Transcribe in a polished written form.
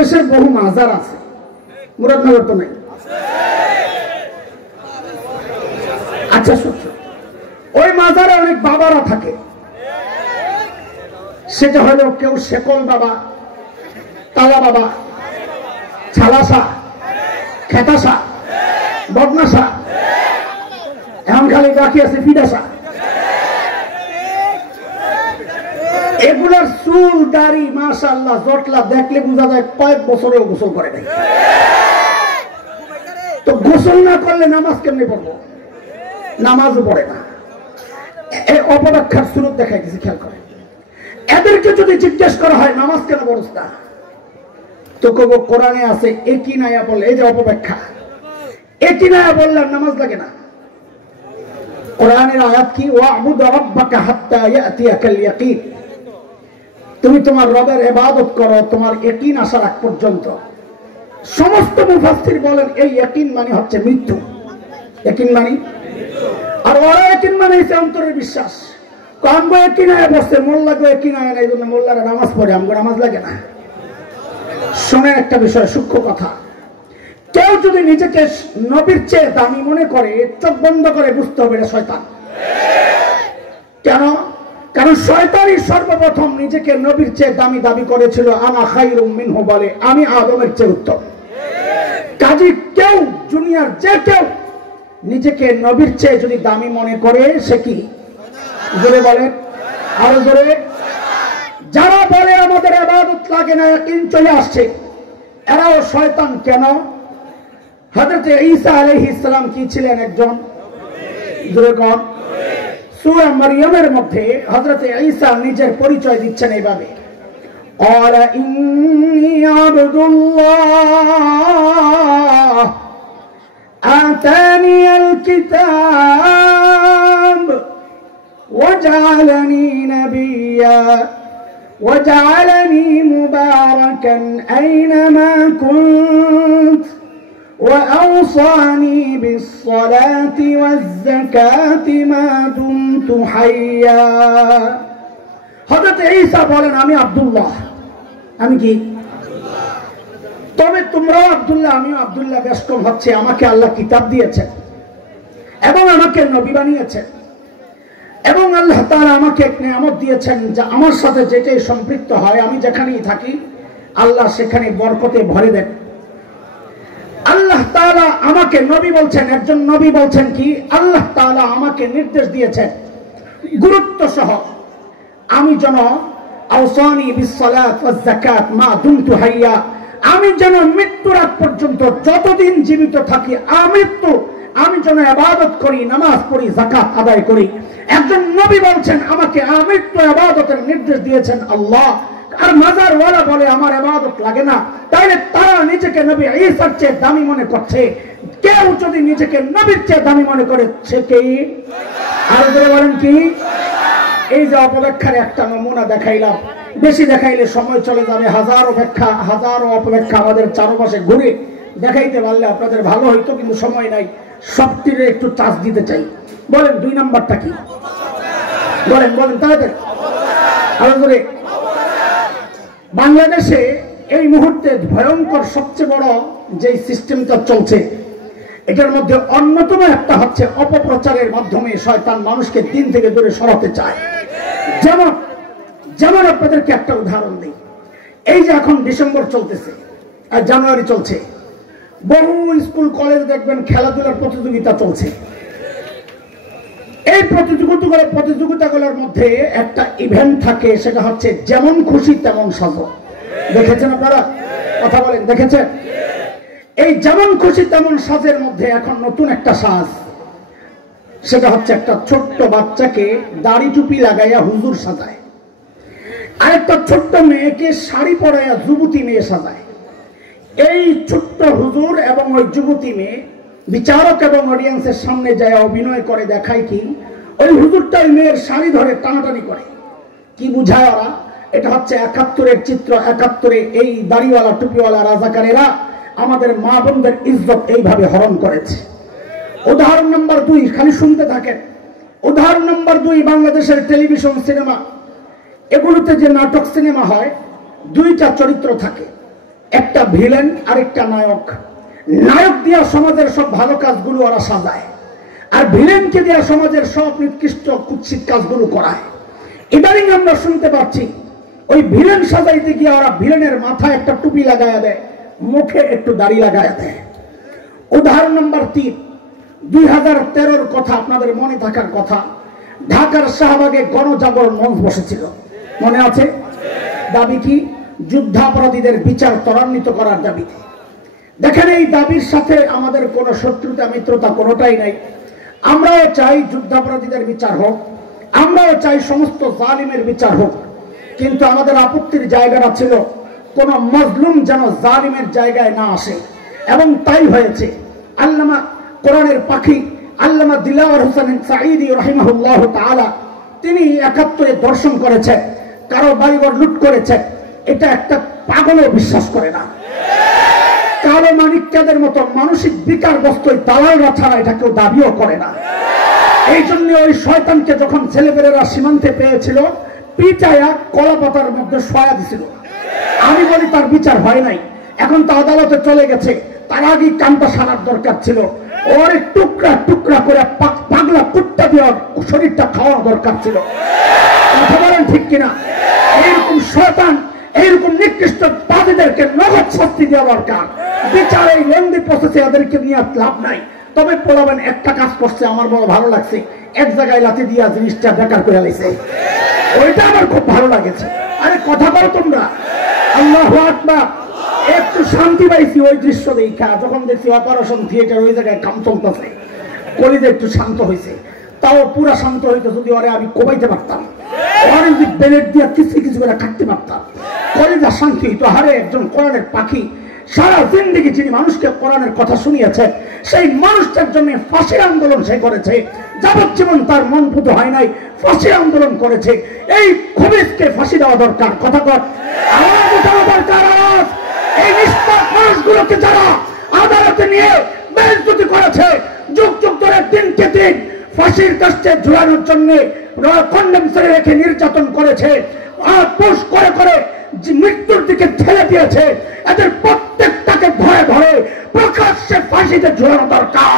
বাংলাদেশের বহু মাজার আছে, মুরাদনগর তো নাই। আচ্ছা সত্য, ওই মাজারে অনেক বাবারা থাকে। সেটা হলো কেউ শেকল বাবা, তালা বাবা, ছালাসা, খেতাসা, বদনাসা, এখন খালি বাকি আছে ফিডাসা। এগুলার চুল দাড়ি মাশাআল্লাহ জটলা দেখলে বোঝা যায় কয়েক বছরেও গোসল করে নাই। তো গোসল না করলে নামাজ কেমনে পড়বো? নামাজও পড়ে না। এই অপব্যাখ্যার সুরত দেখাই দিয়েছি, খেয়াল করে। এদেরকে যদি জিজ্ঞেস করা হয় নামাজ কেন পড়ছ না, তো কব কোরআনে আছে একই নায়া বললে, এই যে অপব্যাখ্যা, একই নায়া বললে নামাজ লাগে না। কোরআনের আয়াত কি? ওয়া'বুদ রাব্বাকা হাত্তা ইয়াতিয়াকাল ইয়াকিন, তুমি তোমার রবের ইবাদত করো তোমার ইয়াকিন আসার আগ পর্যন্ত। সমস্ত মুফাসসির বলেন এই ইয়াকিন মানে হচ্ছে মৃত্যু। ইয়াকিন মানে, আর ওরা ইয়াকিন মানে হচ্ছে অন্তরের বিশ্বাস। আমগো ইয়াকিন আয়া বসে, মোল্লা গো ইয়াকিন আয়া না, এই জন্য মোল্লারা নামাজ পড়ে, আমগো নামাজ লাগে না। শোনেন একটা বিষয়, সূক্ষ্ম কথা। কেউ যদি নিজেকে নবীর চেয়ে দামি মনে করে, চোখ বন্ধ করে বুঝতে হবে এটা শয়তান। কেন? কারণ শয়তানই সর্বপ্রথম নিজেকে নবীর চেয়ে দামি দাবি করেছিল। আনা খায়রুম মিনহু বলে, আমি আদমের চেয়ে উত্তম। কাজী কেউ, দুনিয়ার যে কেউ নিজেকে নবীর চেয়ে যদি দামি মনে করে, সে কি? জোরে বলে, আরো জোরে। যারা বলে আমাদের ইবাদত লাগে না, ইয়াকিন চলে আসছে, এরাও শয়তান। কেন? হযরত ঈসা আলাইহিস সালাম কি ছিলেন? একজন, জোরে কোন? সূরা মারইয়ামের মধ্যে হযরত ঈসা নিজের পরিচয় দিচ্ছেন এইভাবে, ক্বালা ইন্নী আবদুল্লাহ আতানিয়াল কিতাব ওয়াজআলানি নাবিয়্যা وجعلني مباركا أينما كنت وأوصاني بالصلاة والزكاة ما دمت حيا। হযরত ঈসা বলেন আমি আব্দুল্লাহ। আমি কি? তবে তোমরাও আব্দুল্লাহ, আমিও আব্দুল্লাহ। বেশ কম হচ্ছে, আমাকে আল্লাহ কিতাব দিয়েছেন এবং আমাকে নবী বানিয়েছেন, এবং আল্লাহ তাআলা আমাকে এক নিয়ামত দিয়েছেন যা আমার সাথে যেটাই সম্পৃক্ত হয়, আমি যেখানেই থাকি আল্লাহ সেখানে বরকতে ভরে দেন। আল্লাহ তাআলা আমাকে নবী বলছেন, একজন নবী বলছেন কি? আল্লাহ তাআলা আমাকে নির্দেশ দিয়েছেন গুরুত্ব সহ, আমি যেন আওসানি বিসসালাত ওয়াজ যাকাত মা দুমতু হাইয়া, আমি যেন মৃত্যুর আগ পর্যন্ত যতদিন জীবিত থাকি আমি যেন ইবাদত করি, নামাজ পড়ি, যাকাত আদায় করি। একজন নবী বলছেন আমাকে আমৃত্যু ইবাদতের নির্দেশ দিয়েছেন আল্লাহ। আর মাজারওয়ালা বলে আমার ইবাদত লাগে না, তাহলে তারা নিজেকে নবী ঈসার চেয়ে দামি মনে করছে। কেউ যদি নিজেকে নবীর চেয়ে দামি মনে করে, সে কি? আর বলেন কি? এই যে অপব্যাখ্যার একটা নমুনা দেখাইলাম, বেশি দেখাইলে সময় চলে যাবে। হাজারো অপব্যাখ্যা আমাদের চারপাশে ঘুরে দেখাইতে পারলে আপনাদের ভালো হইতো, কিন্তু সময় নাই। সবটিরে একটু চাষ দিতে চাই। বলেন 2 নাম্বারটা কি? বলেন তাড়াতাড়ি, আরো করে। বাংলাদেশে এই মুহূর্তে ভয়ঙ্কর সবচেয়ে বড় যে সিস্টেমটা চলছে, এটার মধ্যে অন্যতম একটা হচ্ছে অপপ্রচারের মাধ্যমে শয়তান মানুষকে দিন থেকে দূরে সরাতে চায়। যেমন আপনাদেরকে একটা উদাহরণ দিই। এই যে এখন ডিসেম্বর চলতেছে আর জানুয়ারি চলছে, বহু স্কুল কলেজ দেখবেন খেলাধুলার প্রতিযোগিতা চলছে। এই প্রতিযোগিতাগুলোর মধ্যে একটা ইভেন্ট থাকে, সেটা হচ্ছে যেমন খুশি তেমন সাজো। দেখেছেন আপনারা? কথা বলেন, দেখেছেন? এই যেমন খুশি তেমন সাজের মধ্যে এখন নতুন একটা সাজ, সেটা হচ্ছে একটা ছোট্ট বাচ্চাকে দাড়ি টুপি লাগাইয়া হুজুর সাজায়, আরেকটা ছোট্ট মেয়েকে শাড়ি পরাইয়া যুবতী মেয়ে সাজায়। এই ছোট্ট হুজুর এবং ওই যুবতী মেয়ে বিচারক এবং অডিয়েন্সের সামনে যায় অভিনয় করে দেখায় কি, ওই হুজুরটাই মেয়ের শাড়ি ধরে টানাটানি করে। কি বুঝায় ওরা? এটা হচ্ছে 71-এর চিত্র। 71-এ এই দাড়িওয়ালা টুপিওয়ালা রাজাকারেরা আমাদের মা বোনদের ইজ্জত এইভাবে হরণ করেছে। উদাহরণ নাম্বার 2, খালি শুনতে থাকেন। উদাহরণ নাম্বার 2, বাংলাদেশের টেলিভিশন সিনেমা, এগুলোতে যে নাটক সিনেমা হয়, 2টা চরিত্র থাকে। একটা ভিলেন আর একটা নায়ক। নায়ক দিয়া সমাজের সব ভালো কাজগুলো ওরা সাজায়, আর ভিলেনকে দিয়া সমাজের সব নিকৃষ্ট কুৎসিত কাজগুলো করায়। ইদানিং আমরা শুনতে পাচ্ছি ওই ভিলেন সাজাইতে গিয়ে ওরা ভিলেনের মাথায় একটা টুপি লাগায়া দেয়, মুখে একটু দাড়ি লাগায়া দেয়। উদাহরণ নম্বর 3, 2013-র কথা, আপনাদের মনে থাকার কথা, ঢাকার শাহবাগে গণজাগরণ মঞ্চ বসেছিল, মনে আছে? দাবি কি? যুদ্ধাপরাধীদের বিচার ত্বরান্বিত করার দাবি। দেখেন, এই দাবির সাথে আমাদের কোনো শত্রুতা মিত্রতা কোনোটাই নাই। আমরাও চাই যুদ্ধাপরাধীদের বিচার হোক, আমরাও চাই সমস্ত জালিমের বিচার হোক, কিন্তু আমাদের আপত্তির জায়গাটা ছিল কোন মজলুম যেন জালিমের জায়গায় না আসে, এবং তাই হয়েছে। আল্লামা কোরআনের পাখি আল্লামা দিলাওয়ার হোসেন সাঈদী রাহিমাহুল্লাহ তাআলা তিনি 71-এ দর্শন করেছে, কারো বাড়িঘর লুট করেছে, এটা একটা পাগলও বিশ্বাস করে না। কালো মানিক্যদের মতো মানসিক বিকারগ্রস্ত দালালরা ছাড়া এটা কেউ দাবিও করে না। এই জন্য ওই শয়তানকে যখন ছেলেপেলেরা সীমান্তে পেয়েছিল, পিটায়া কলা পাতার মধ্যে শোয়া দিছিল। আমি বলি তার বিচার হয় নাই, এখন তো আদালতে চলে গেছে, তার আগে কানটা সারার দরকার ছিল। ওর টুকরা টুকরা করে পাগলা কুত্তা দিয়ে শরীরটা খাওয়ানো দরকার ছিল। কথা বলেন ঠিক কিনা? এইরকম শয়তান, এইরকম নিকৃষ্ট বাদীদেরকে নগদ শাস্তি দেওয়া দরকার। বিচার এই লেন্দি প্রসেসে এদেরকে নিয়ে লাভ নাই। তবে পোলাবেন একটা কাজ করছে, আমার বড় ভালো লাগছে, এক জায়গায় লাথি দিয়া জিনিসটা বেকার করে লাইছে, ওইটা আমার খুব ভালো লাগেছে। আরে কথা বলো তোমরা, আল্লাহু আকবার। একটু শান্তি পাইছি ওই দৃশ্য দেখা, যখন দেখছি অপারেশন থিয়েটার ওই জায়গায় কাম চলতেছে, কলিজা একটু শান্ত হয়েছে। তাও পুরা শান্ত হইতো যদি ওরে আমি কোবাইতে পারতাম, ওরে যদি বেলেট দিয়ে কিছু কিছু করে কাটতে পারতাম, কলিজা শান্তি হইতো। হারে একজন কোরআনের পাখি, সারা জিন্দেগি যিনি মানুষকে কোরআনের কথা শুনিয়েছে, সেই মানুষটার জন্য ফাঁসি আন্দোলন সে করেছে, যাবজ্জীবন তার মন পুতো হয় নাই, ফাঁসি আন্দোলন করেছে। এই খবিসকে ফাঁসি দেওয়া দরকার। কথা কর, আওয়াজ উঠানো দরকার, আওয়াজ। এই নিষ্পাপ মানুষগুলোকে যারা আদালতে নিয়ে বেইজ্জতি করেছে, যুগ যুগ ধরে দিনকে দিন ফাঁসির কাস্টে ঝুলানোর জন্য কন্ডেমসারে রেখে নির্যাতন করেছে, পুশ করে করে মৃত্যুর দিকে ঠেলে দিয়েছে, এদের প্রত্যেকটাকে ধরে ধরে প্রকাশ্যে ফাঁসিতে ঝুলানো দরকার।